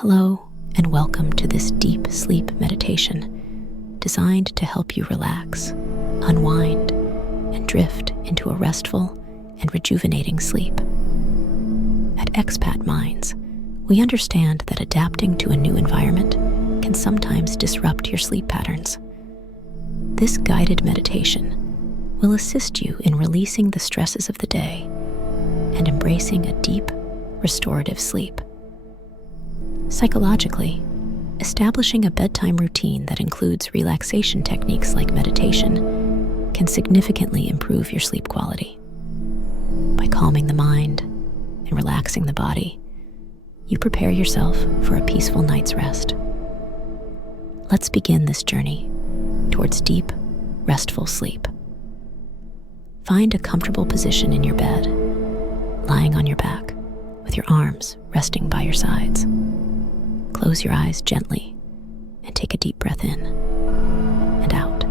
Hello, and welcome to this deep sleep meditation designed to help you relax, unwind, and drift into a restful and rejuvenating sleep. At Expat Minds, we understand that adapting to a new environment can sometimes disrupt your sleep patterns. This guided meditation will assist you in releasing the stresses of the day and embracing a deep, restorative sleep. Psychologically, establishing a bedtime routine that includes relaxation techniques like meditation can significantly improve your sleep quality. By calming the mind and relaxing the body, you prepare yourself for a peaceful night's rest. Let's begin this journey towards deep, restful sleep. Find a comfortable position in your bed, lying on your back with your arms resting by your sides. Close your eyes gently and take a deep breath in and out.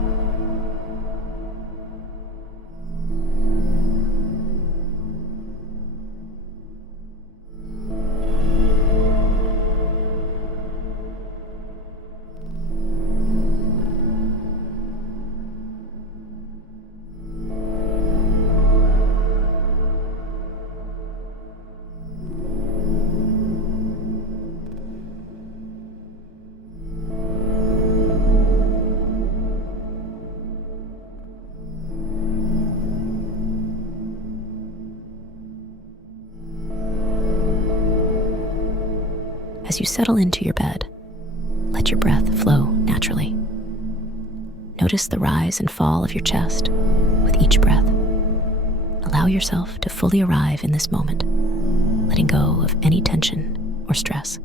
As you settle into your bed, let your breath flow naturally. Notice the rise and fall of your chest with each breath. Allow yourself to fully arrive in this moment, letting go of any tension or stress.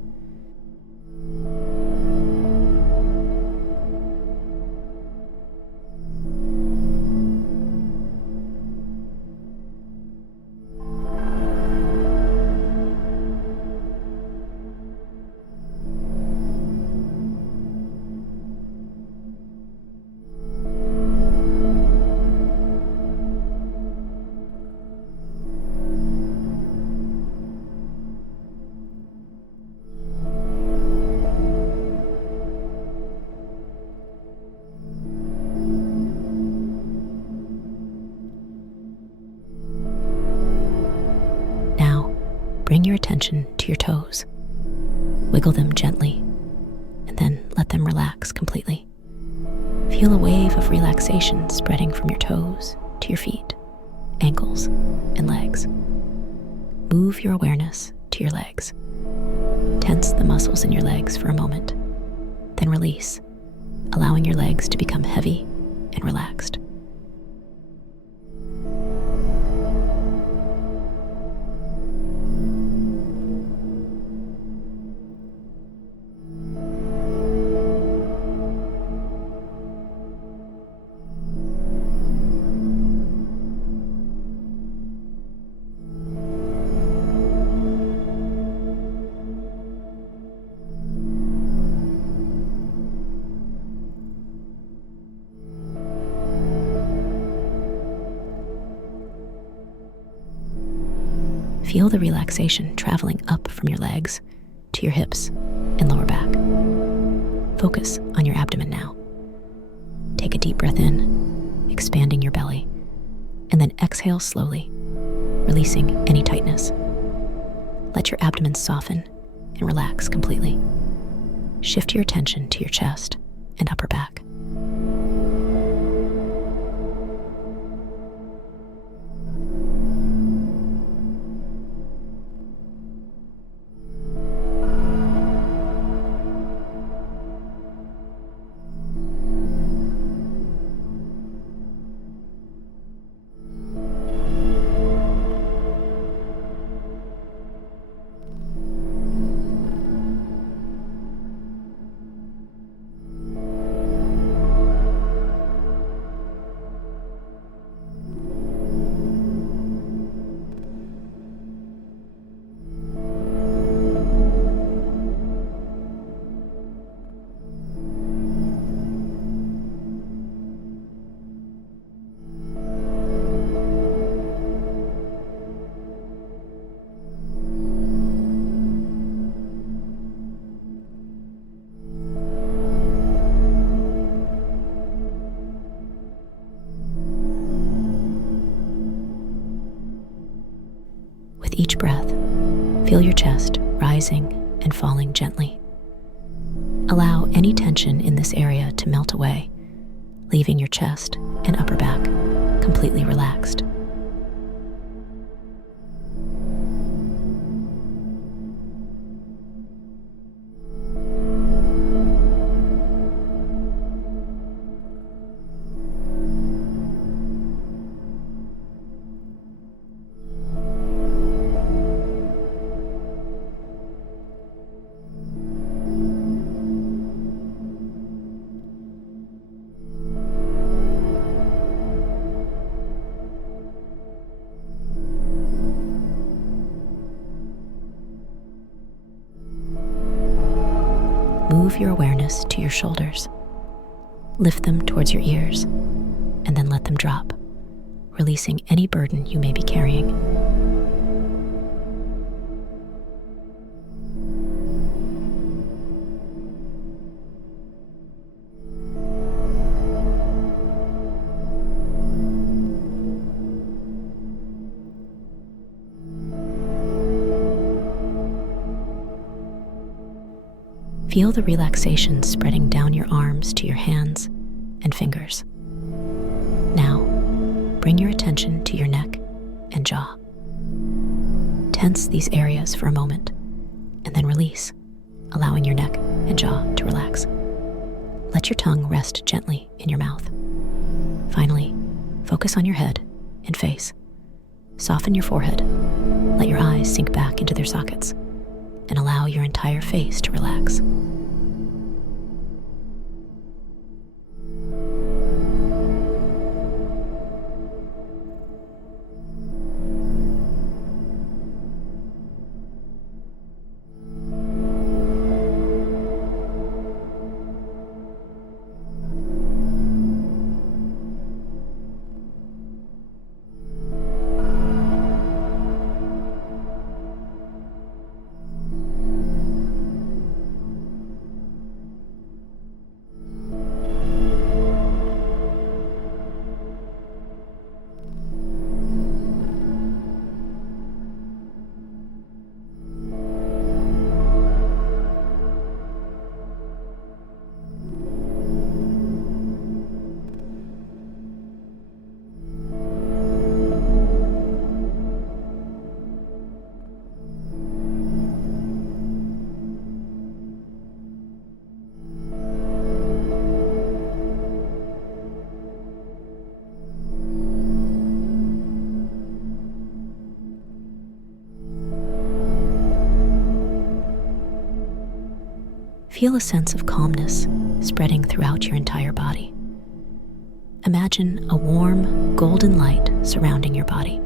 Bring your attention to your toes. Wiggle them gently, and then let them relax completely. Feel a wave of relaxation spreading from your toes to your feet, ankles, and legs. Move your awareness to your legs. Tense the muscles in your legs for a moment, then release, allowing your legs to become heavy and relaxed. Feel the relaxation traveling up from your legs to your hips and lower back. Focus on your abdomen now. Take a deep breath in, expanding your belly, and then exhale slowly, releasing any tightness. Let your abdomen soften and relax completely. Shift your attention to your chest and upper back. rising and falling gently. Allow any tension in this area to melt away, leaving your chest and upper back completely relaxed. Move your awareness to your shoulders. Lift them towards your ears, and then let them drop, releasing any burden you may be carrying. Feel the relaxation spreading down your arms to your hands and fingers. Now, bring your attention to your neck and jaw. Tense these areas for a moment, and then release, allowing your neck and jaw to relax. Let your tongue rest gently in your mouth. Finally, focus on your head and face. Soften your forehead. Let your eyes sink back into their sockets, and allow your entire face to relax. Feel a sense of calmness spreading throughout your entire body. Imagine a warm, golden light surrounding your body,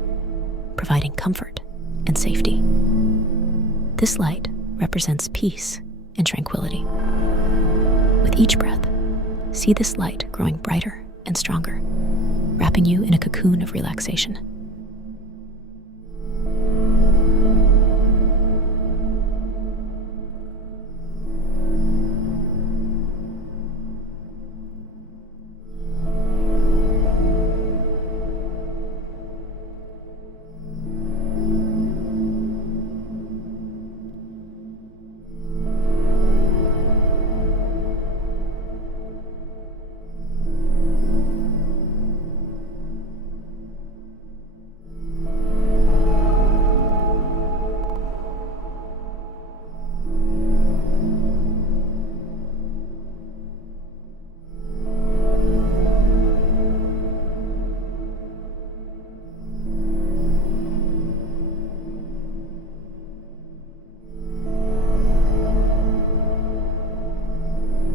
providing comfort and safety. This light represents peace and tranquility. With each breath, see this light growing brighter and stronger, wrapping you in a cocoon of relaxation.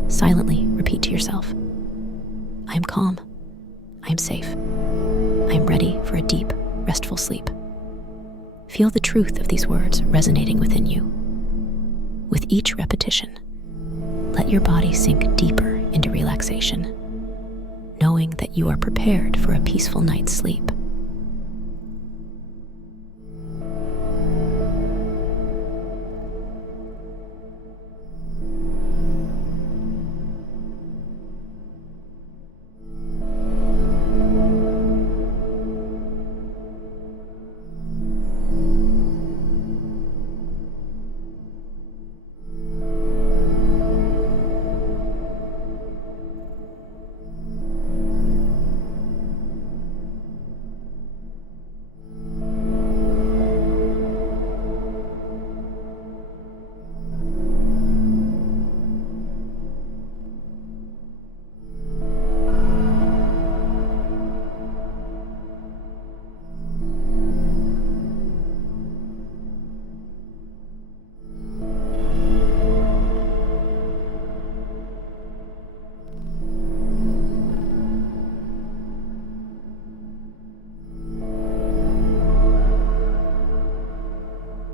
Silently repeat to yourself, I am calm, I am safe, I am ready for a deep, restful sleep. Feel the truth of these words resonating within you. With each repetition, let your body sink deeper into relaxation, knowing that you are prepared for a peaceful night's sleep.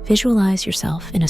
Visualize yourself in a